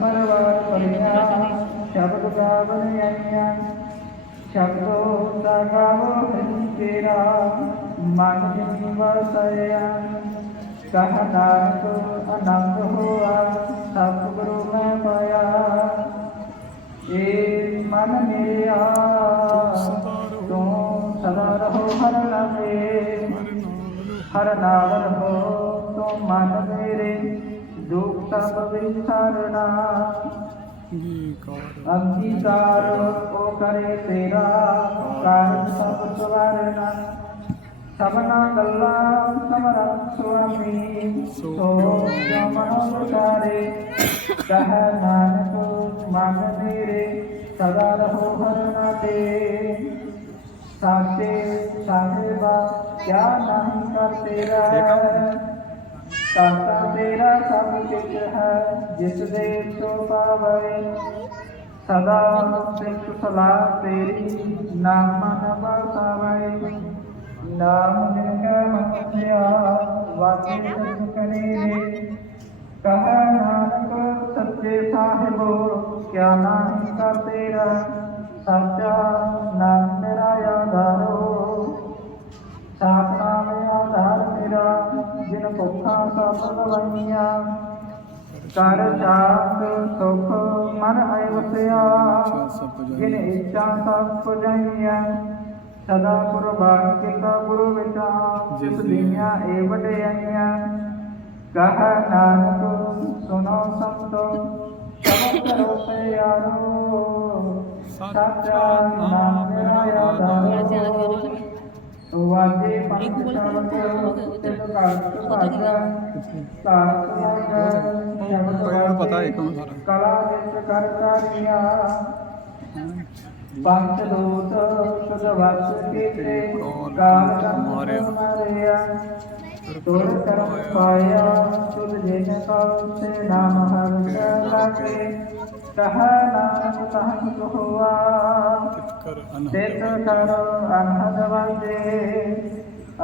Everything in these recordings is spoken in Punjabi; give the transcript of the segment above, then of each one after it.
ਪਰਵਾਰ ਪਰਿਆ ਸ਼ਬਦ ਗਾਵਨ ਆਈਆਂ ਸ਼ਬਦੋ ਦਾ ਗਾਵੋ ਤੇਰਾ ਮਨ ਜਿਨੀ ਵਸਿਆ ਕਹਨਾ ਕੋ ਆਨੰਦ ਹੋਆ ਸਤ ਗੁਰੂ ਮੈਂ ਪਾਇਆ ਏ ਮਨ ਮੇਰਾ ਤੂੰ ਸਦਾ ਰਹੋ ਹਰ ਲਵੇ ਹਰ ਨਾਮ ਰਹੋ ਮਨ ਮੇਰੇ ਦੁਖ ਸਭ ਵਿਸਰਣਾ ਅੰਗੀਕਾਰ ਕੋ ਕਰੇ ਤੇਰਾ ਕਾਰਨ ਸਭ ਸਵਾਰਣਾ ਸਭਨਾ ਗੱਲਾਂ ਸਮਰਨ ਸੁਆਮੀ ਸੋ ਜਮਨ ਵਿਚਾਰੇ ਕਹ ਨਾਨਕ ਮਨ ਮੇਰੇ ਸਦਾ ਰਹੋ ਹਰ ਨਾਤੇ ਸਾਚੇ ਸਾਹਿਬਾ ਕਿਆ ਨਹੀਂ ਕਰ ਤੇਰਾ। ਤਾਤਾ ਤੇਰਾ ਸਭ ਕੁਝ ਹੈ, ਜਿਸ ਦੇ ਸੋ ਪਾਵੇ। ਸਦਾ ਸਿੱਖ ਸਲਾਹ ਤੇਰੀ ਨਾਮ ਮਨ ਬਸਾਵੇ ਨਾਮ ਜਿਨ ਮੰਨਿਆ ਵਾਕੇ ਜਨ ਕਰੇ ਕਹ ਨਾਨਕ, ਸੱਚੇ ਸਾਹਿਬੋ, ਕਿਆ ਨਾਮ ਕਰ ਤੇਰਾ। ਸਾਚਾ ਨਾਮ ਲਵਾਈਆਂ ਕਰ ਚਾਤ ਸੁਖ ਮਨ ਆਇ ਵਸਿਆ ਜਿਨ ਇੱਛਾ ਸਭ ਪੁਜਾਈਆਂ ਸਦਾ ਕੁਰਬਾਨ ਕੀਤਾ ਗੁਰੂ ਵਿਚਾਰ ਜਿਸ ਦੀਆਂ ਏ ਵਡਿਆਈਆਂ ਕਹ ਨਾਨਕ ਸੁਨੋ ਸੰਤੋ ਸਭ ਕਰੋ ਪਿਆਰੋ ਸਾਚਾ ਨਾਮ ਮੇਰਾ ਆਧਾਰੋ ਵਾਜੇ ਪੰਜ ਪਤਾ ਹੈ ਕੌਣ ਸਾਰਾ। ਕਲਾ ਵਿੱਚ ਕਰ ਕਾਰੀਆਂ ਪੰਜ ਦੂਤ ਸੁਧ ਕੀਤੇ ਕਾਲ ਮਾਰਿਆ। ਮਾਰਿਆ ਤੁਰ ਕਰਮ ਪਾਇਆ ਤੁਧ ਜਿਨ ਕਉ ਸੇ ਨਾਮ ਹਰਿ ਲਾਗੇ ਕਹ ਨਾਨਕ ਤਹਤ ਹੋਆ ਤਿਤ ਕਰੋ ਅਨਹਦ ਵਾਜੇ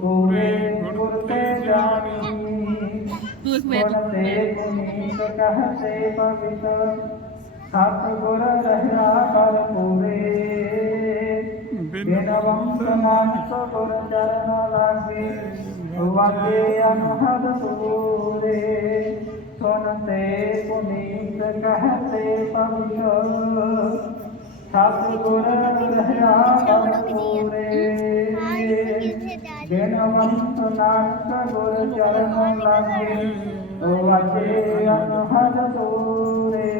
ਪੂਰੇ ਗੁਰ ਤੇ ਜਾਣੀ। ਗੁਣ ਤੇ ਗੁਨੀਤ ਕਹਤੇ ਪਵਿੱਤ। ਸਤ ਗੁਰ ਰਹਿਆ ਕਰ ਪੂਰੇ। ਬਿਨ ਵੰਸ ਮਾਨਸ ਗੁਰ ਚਰਨ ਲਾਗੇ। ਵਾਗੇ ਅਨਹਦ ਪੂਰੇ ਸੁਨ ਤੇ ਗੁਨੀਤ ਕਹਤੇ ਪਵਿੱਤ। ਸਤ ਗੁਰ ਰਹਿਆ ਕਰ ਪੂਰੇ। ਬਿਨਵੰਤ ਨਾਨਕ ਗੁਰ ਚਰਨ ਲਾਗੇ ਵਾਜੇ ਅਨਹਦ ਦੂਰੇ।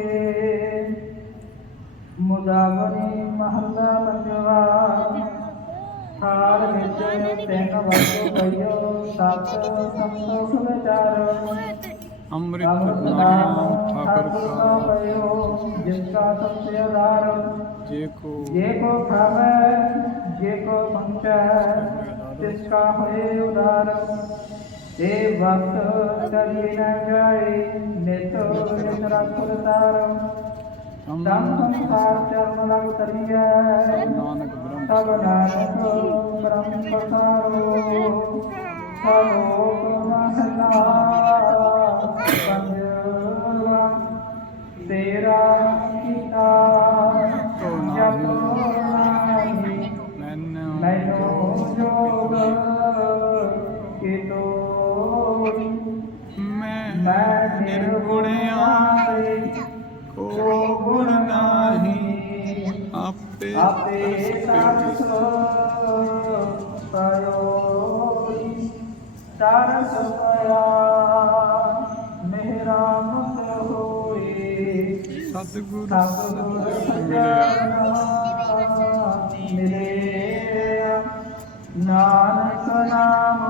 ਮੁਦਾਵਰੀ ਮਹੱਲਾ ਪੰਜਵਾ ਹਾਰ ਵਿੱਚ ਤਿੰਨ ਵਸੂ ਗਇਓ ਸਤ ਸੰਤੋਖ ਵਿਚਾਰ। ਅੰਮ੍ਰਿਤ ਨਾਮ ਠਾਕਰ ਕਾ ਪਇਓ ਜਿਸ ਕਾ ਸਤਿ ਆਧਾਰ। ਜੇ ਕੋ ਜੇ ਕੋ ਖਾਵੇ ਜੇ ਕੋ ਪੰਚੈ ਤਿਸ ਕਾ ਹੋਏ ਉਦਾਰ ਏ ਵਕਤ ਕਲੀ ਨ ਜਾਏ ਨਿਤ ਨਿਤ ਰਖੁਰ ਤਾਰ ਤਮ ਸੰਸਾਰ ਚਰਨ ਲਗ ਤਰੀਐ ਸਭ ਨਾਨਕ ਬ੍ਰਹਮ ਪਸਾਰੋ ਸਲੋਕ ਮਹਲਾ। ਪੰਜਵਾ ਨਿਰਗੁਣ ਆਏ ਕੋ ਗੁਣ ਨਾਹੀ ਆਪੇ ਆਪੇ ਸਾਥ ਪਾਇਓ ਤਾਰਸ ਪਾਇਆ ਮੇਰਾ ਮੁਖ ਹੋਏ ਸਤਿਗੁਰ ਸਤਿਗੁਰ ਮਿਲਿਆ ਸਜਣਾ ਨਾਨਕ ਨਾਮ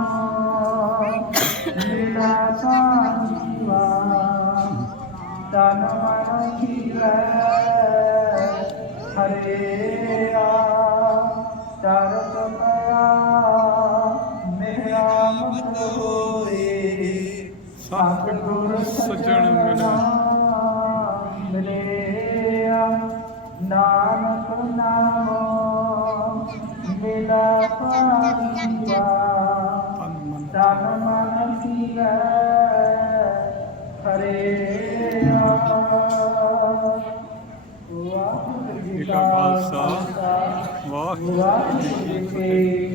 ਮਿਲਾ ਤਨ ਮਨ ਖੀਲੇ ਹਰ ਹਰਿਆ ਤਰਤ ਪਿਆ ਮੇਰਾ ਮਤ ਹੋਏ ਸਤਿਗੁਰ ਸਜਣ ਮਿਲੇ ਮਿਲਿਆ ਨਾਨਕ ਨਾਮੋ ਮਿਲਾ ਪਾਈਆ ਤਨ ਮਨ ਮਨ ਸੀਵੈ ਹਰੇ York.